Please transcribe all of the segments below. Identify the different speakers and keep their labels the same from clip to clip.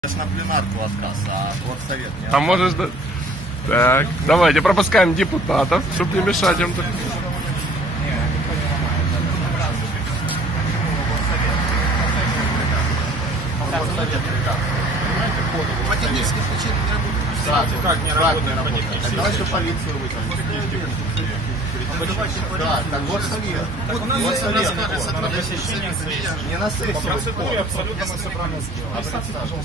Speaker 1: На пленарку отказ, а вот совет не.
Speaker 2: А можешь... Так, давайте пропускаем депутатов, чтобы не мешать им.
Speaker 1: По техническим причинам не работает. Да, как не работает? Тогда еще полицию вытянуть. Да, так вот совет. Вот совет. Не на сессию. Абсолютно мы все правильно сделали.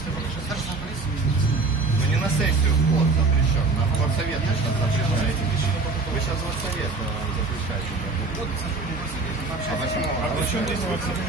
Speaker 1: Ну не на сессию вход запрещен, на горсовет сейчас запрещаете. Вы сейчас горсовет запрещаете. А почему? А почему здесь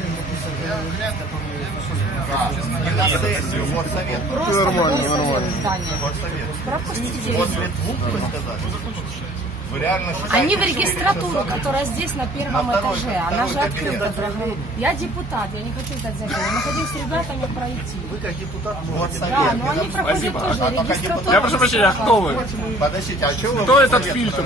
Speaker 1: не на сессию, горсовет.
Speaker 2: Нормально, нормально.
Speaker 1: Горсовет. После двух, вы сказали? Вы реально считаете,
Speaker 3: они в регистратуру, которая здесь на первом этаже. Она же открыта. Я депутат, я не хочу стать закрытой. Мы хотим с ребятами пройти.
Speaker 1: Вы как депутат,
Speaker 3: да, но они проходят тоже регистратуру.
Speaker 2: Я прошу прощения, а кто вы?
Speaker 1: Подождите, а что вы?
Speaker 2: Кто этот фильтр?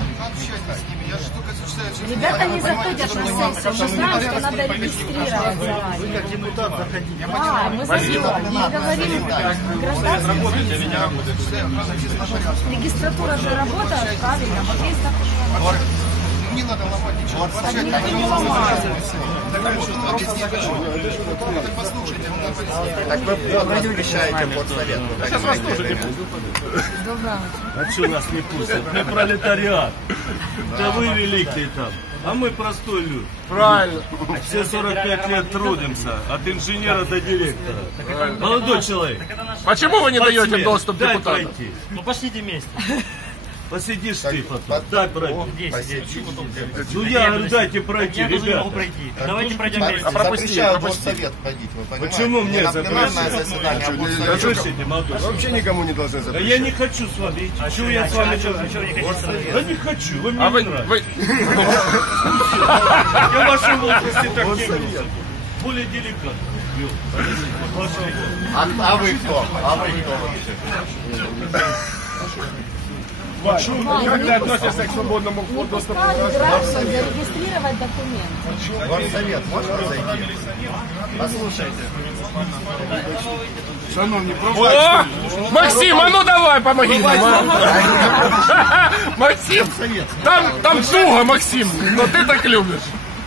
Speaker 3: Ребята не заходят на сессию. Мы знаем, что надо регистрировать заранее.
Speaker 1: Вы как депутат заходите.
Speaker 3: Да, мы зайдем. Мы говорим гражданские. Регистратура же работает правильно. Вот есть такой.
Speaker 1: Не надо ломать ничего.
Speaker 3: Они не ломают.
Speaker 1: Послушайте, так вы запрещаете горсовет.
Speaker 2: Сейчас вас тоже не пустят.
Speaker 4: А что нас не пустят? Мы пролетариат. Да вы великие там. А мы простой люд.
Speaker 2: Правильно.
Speaker 4: Все 45 лет трудимся. От инженера до директора. Молодой человек.
Speaker 2: Почему вы не даете
Speaker 4: Пацан,
Speaker 2: доступ
Speaker 4: дай
Speaker 2: депутатам?
Speaker 4: пройти.
Speaker 5: Ну пошлите вместе.
Speaker 4: Посидишь ты потом. Дай пройти. Ну
Speaker 5: Ну
Speaker 4: я говорю, дайте пройти,
Speaker 5: я тоже не могу
Speaker 4: ребята.
Speaker 5: пройти. Давайте пройдем вместе.
Speaker 1: Запрещаю горсовет ходить, вы понимаете?
Speaker 4: Почему мне
Speaker 1: на пленарное заседание, а
Speaker 4: Да
Speaker 1: горсовет.
Speaker 4: что сидите, молодой?
Speaker 2: Вообще никому не должны
Speaker 4: Да
Speaker 2: запрещать.
Speaker 4: я не хочу с вами идти. Чего я с вами должен?
Speaker 5: Чего вы не хотите?
Speaker 4: Да не хочу, вы мне
Speaker 2: А вы...
Speaker 4: не нравитесь.
Speaker 2: вы...
Speaker 4: Я в вашем возрасте так не буду. Более деликатно.
Speaker 1: А вы кто? А вы кто вообще?
Speaker 2: Как ты относишься к свободному
Speaker 3: Не
Speaker 2: доступу?
Speaker 3: пускают граждан зарегистрировать документы.
Speaker 1: Горсовет, можно зайти? Послушайте.
Speaker 2: О! Максим, а ну давай, помоги нам. а. Максим, там туго, Максим, но ты так любишь.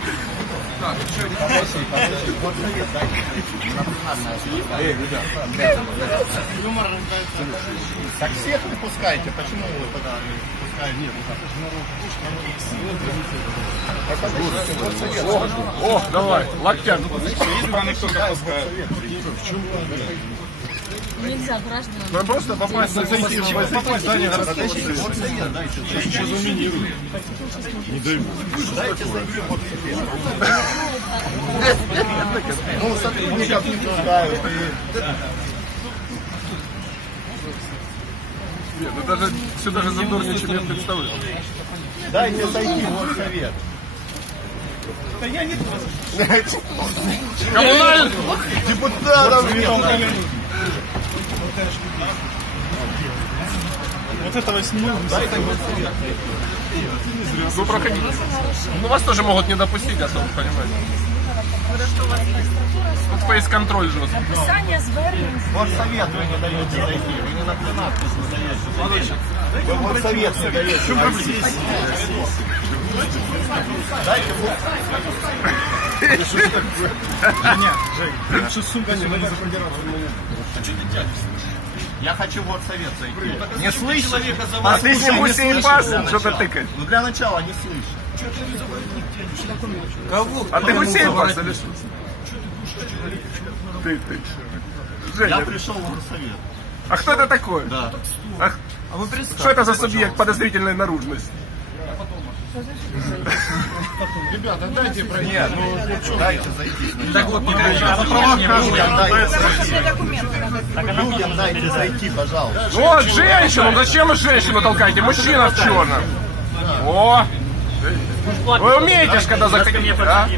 Speaker 1: Так всех не пускайте, почему вы тогда не пускаете?
Speaker 2: О, давай, локтями.
Speaker 3: Нельзя гражданам.
Speaker 2: Ну просто попасть, зайти в здание городской.
Speaker 1: Ну, сотрудников не пускают.
Speaker 2: Нет, ну даже все даже задорнее, чем я представлял.
Speaker 1: Дайте зайти в горсовет.
Speaker 2: Коммунальный.
Speaker 1: Депутатов нет.
Speaker 5: Вот этого сниму.
Speaker 2: Вы проходите. Ну вас тоже могут не допустить, а то вы понимаете. Тут фейс-контроль же.
Speaker 3: Описание звернень.
Speaker 1: Горсовет вы не даете зайти. Вы не на пленарке состоите. Вы в горсовет не даете зайти. Дайте Я хочу в горсовет зайти. Не слышишь?
Speaker 2: А ты с ним Гусейн Пас? Что ты тыкаешь?
Speaker 1: Ну для начала не слышишь.
Speaker 2: А ты Гусейн Пас или что? Ты.
Speaker 1: Я
Speaker 2: Женя,
Speaker 1: пришел в горсовет.
Speaker 2: а кто это такой?
Speaker 1: Да.
Speaker 2: А что это за субъект подозрительной наружности?
Speaker 1: Ребята, дайте пройти. Нет, ну дайте зайти. Так вот, людям дайте зайти, пожалуйста.
Speaker 2: Вот женщину, зачем вы женщину толкаете? Мужчина в черном. О! Вы умеете ж когда заходить, да?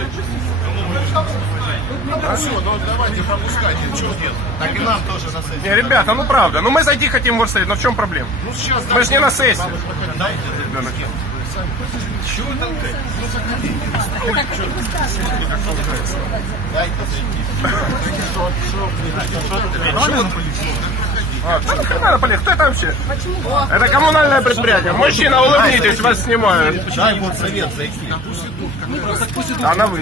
Speaker 1: Все, ну давайте пропускайте, что нет. Так и нам тоже на сессию.
Speaker 2: Не, ребята, ну правда, ну мы зайти хотим в горсовет, но в чем проблема?
Speaker 1: Ну сейчас
Speaker 2: Мы же не на сессии.
Speaker 1: дайте.
Speaker 2: Чего вы толкаете?
Speaker 1: Дайте зайти.
Speaker 2: Какая полиция? Кто это вообще? Это коммунальное предприятие. Мужчина, улыбнитесь, вас снимают.
Speaker 1: Дай вот совет зайти.
Speaker 2: А на вы.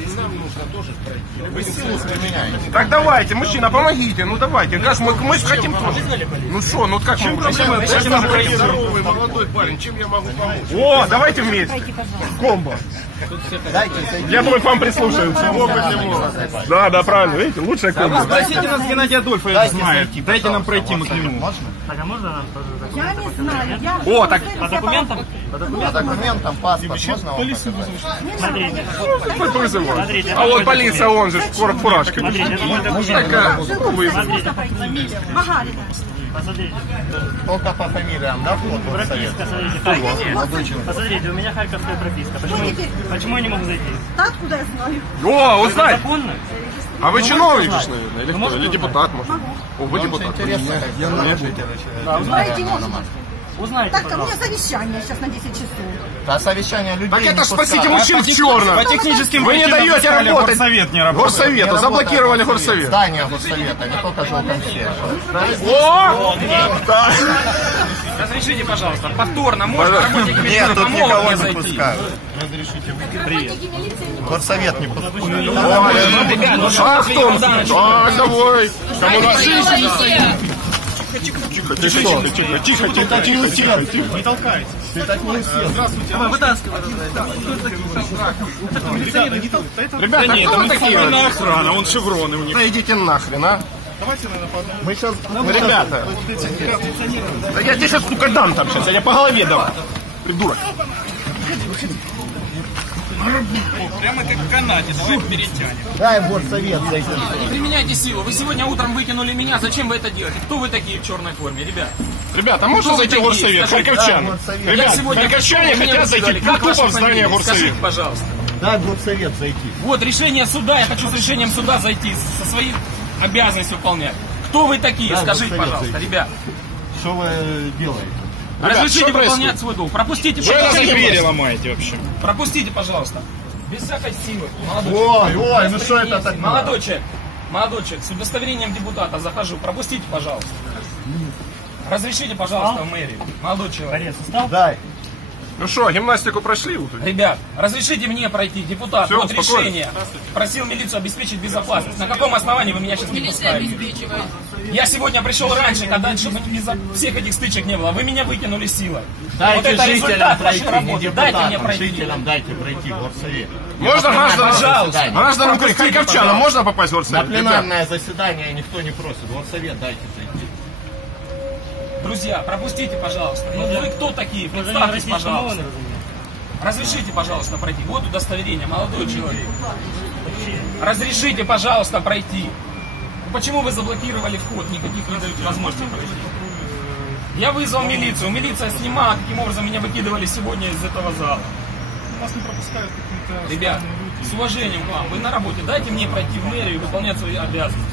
Speaker 1: Вы силу применяете.
Speaker 2: Так давайте, мужчина, помогите, ну давайте. Гаш, мы же хотим тоже. Ну что, ну как мы? Здоровый молодой парень, чем я могу помочь? О, давайте вместе. Комбо.
Speaker 1: Дайте зайти.
Speaker 2: Я думаю, к вам прислушаются. Да, правильно, видите, лучшая комбо.
Speaker 6: Спросите нас Геннадий Адольфович
Speaker 1: Дайте
Speaker 6: знает.
Speaker 1: зайти,
Speaker 6: Дайте нам
Speaker 1: пожалуйста.
Speaker 6: пройти, мы к нему.
Speaker 1: Можно?
Speaker 5: Так, а можно нам тоже
Speaker 3: Я не знаю. Я
Speaker 2: О, так
Speaker 5: по документам?
Speaker 1: По документам, паспорт. Можно вам показать?
Speaker 5: Смотрите.
Speaker 2: вызывай. А вот полиция, он же в фуражке.
Speaker 5: Смотрите, это мой документ.
Speaker 2: Так, вы.
Speaker 5: Смотрите,
Speaker 3: Магарина.
Speaker 5: посмотрите.
Speaker 1: Только по фамилиям, да, вход в совет?
Speaker 5: Прописка, смотрите, Харьковская. Посмотрите, у меня харьковская прописка. Почему я не могу зайти?
Speaker 3: Откуда я знаю?
Speaker 2: О, узнай.
Speaker 5: Законно?
Speaker 2: А вы чиновник, наверное, или кто? Или депутат, может? О, вы депутат.
Speaker 1: Интересно, как житель.
Speaker 3: Пройти можно.
Speaker 5: Узнайте,
Speaker 3: Так, у меня
Speaker 5: пожалуйста.
Speaker 3: совещание сейчас на 10 часов.
Speaker 1: А совещание людей
Speaker 2: Так это
Speaker 1: не
Speaker 2: ж спасите
Speaker 1: пускают.
Speaker 2: мужчин в черном.
Speaker 6: По техническим
Speaker 2: Вы не
Speaker 6: причинам
Speaker 2: даете
Speaker 6: сказали,
Speaker 2: работать.
Speaker 6: Горсовет не работает.
Speaker 2: Горсовета, заблокировали горсовет.
Speaker 1: Здание горсовета, не только жилкомсьерж.
Speaker 2: О!
Speaker 7: Разрешите, пожалуйста, повторно, можно работники
Speaker 1: Нет,
Speaker 7: милиции
Speaker 1: тут
Speaker 7: помогут
Speaker 1: никого
Speaker 7: мне
Speaker 1: не
Speaker 7: зайти?
Speaker 1: пускают.
Speaker 3: Работники милиции не
Speaker 1: Горсовет не пускают.
Speaker 7: Ребят, ну что
Speaker 2: А
Speaker 7: вы,
Speaker 2: кто?
Speaker 7: Иван Иванович?
Speaker 2: А, давай. Тихо.
Speaker 6: Не толкайте.
Speaker 2: Ребята, кто вы такие?
Speaker 6: Охрана, вон шевроны у них.
Speaker 2: Да идите нахрен, а? Мы сейчас... Ребята. Да я тебе сейчас, сука, дам там сейчас. Я по голове дам. Придурок.
Speaker 7: Прямо как в Канаде, давай перетянем.
Speaker 1: Дай в горсовет зайти.
Speaker 7: Не применяйте силу. Вы сегодня утром выкинули меня. Зачем вы это делаете? Кто вы такие в черной форме, ребят?
Speaker 2: Ребята, можно
Speaker 7: Кто вы
Speaker 2: зайти в
Speaker 7: такие?
Speaker 2: горсовет?
Speaker 7: Скажите,
Speaker 2: Харьковчане.
Speaker 1: горсовет.
Speaker 2: Ребят,
Speaker 7: сегодня
Speaker 2: харьковчане
Speaker 7: пришел, меня
Speaker 2: хотят зайти
Speaker 7: вызывали. Как
Speaker 2: тупо
Speaker 7: ваша
Speaker 2: в здание
Speaker 7: фамилия?
Speaker 2: горсовета.
Speaker 7: Скажите, пожалуйста.
Speaker 1: Дай в горсовет зайти.
Speaker 7: Вот решение суда. Я хочу с решением суда зайти, со своей обязанностью выполнять. Кто вы такие?
Speaker 1: Да,
Speaker 7: Скажите,
Speaker 1: горсовет
Speaker 7: пожалуйста,
Speaker 1: зайти.
Speaker 7: ребят.
Speaker 1: Что вы делаете?
Speaker 7: Разрешите
Speaker 2: что происходит?
Speaker 7: выполнять свой долг. Пропустите,
Speaker 6: Что это за
Speaker 7: пожалуйста.
Speaker 6: двери ломаете вообще?
Speaker 7: Пропустите, пожалуйста. Без всякой силы.
Speaker 1: Ой, ну что это такое?
Speaker 7: Молодой человек, с удостоверением депутата захожу. Пропустите, пожалуйста. Разрешите, пожалуйста, в мэрию. Молодой человек.
Speaker 1: Дай.
Speaker 2: Ну что, гимнастику прошли? Вот?
Speaker 7: Ребят, разрешите мне пройти, депутат.
Speaker 2: Всё,
Speaker 7: Вот
Speaker 2: спокойно.
Speaker 7: решение. Просил милицию обеспечить безопасность. На каком основании вы меня сейчас не пускаете? Я сегодня пришел раньше, когда чтобы всех этих стычек не было. Вы меня выкинули силой. Вот это результат вашей работы. Дайте мне пройти.
Speaker 1: Жителям дайте пройти в горсовет.
Speaker 2: Можно гражданам?
Speaker 7: Пожалуйста.
Speaker 2: Гражданам харьковчанам можно попасть в
Speaker 1: На
Speaker 2: горсовет? Ребят,
Speaker 1: пленарное заседание никто не просит. В горсовет дайте зайти.
Speaker 7: Друзья, пропустите, пожалуйста. Ну вы кто такие?
Speaker 5: Вы же
Speaker 7: Представьтесь,
Speaker 5: российская мова,
Speaker 7: пожалуйста.
Speaker 5: разумеется.
Speaker 7: Разрешите, пожалуйста, пройти. Вот удостоверение, молодой человек. Разрешите, пожалуйста, пройти. Почему вы заблокировали вход? Никаких не даете возможности пройти. Я вызвал милицию. Милиция снимала, каким образом меня выкидывали сегодня из этого зала.
Speaker 6: Нас не пропускают какие-то...
Speaker 7: Ребят, с уважением к вам. Вы на работе. Дайте мне пройти в мэрию и выполнять свои обязанности.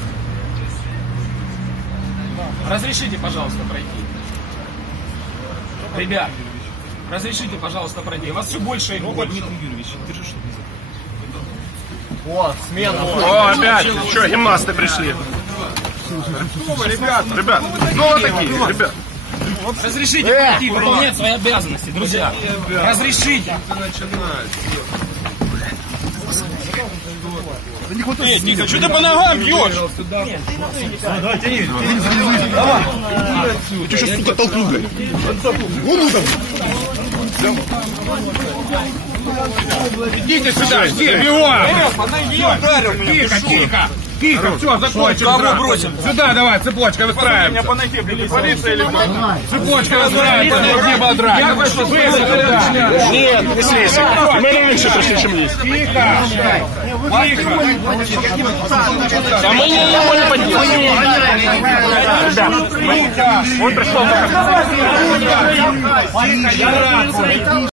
Speaker 7: Разрешите, пожалуйста, пройти. Ребят, разрешите, пожалуйста, пройти. Вас все больше и больше.
Speaker 1: О, смена.
Speaker 2: О, опять. Что, гимнасты пришли? Ребят, кто вы такие? Ребят.
Speaker 7: Разрешите пройти, выполнять свои обязанности, друзья. Разрешите.
Speaker 6: Тихо, что ты по ногам бьешь?
Speaker 2: Ты что, сука, толкнул, блядь?
Speaker 6: Идите сюда, все, бегом! Тихо! Тихо, все, закончим. Кого бросим? Сюда давай, цепочкой выстраиваем. Меня по ноге били. Полиция или кто? Цепочкой выстраиваем, не было драки.
Speaker 2: Нет, не слезь. Мы раньше пришли, чем лезть.
Speaker 6: Тихо!
Speaker 2: А мы ничего не поделаем. Ребят, он пришел.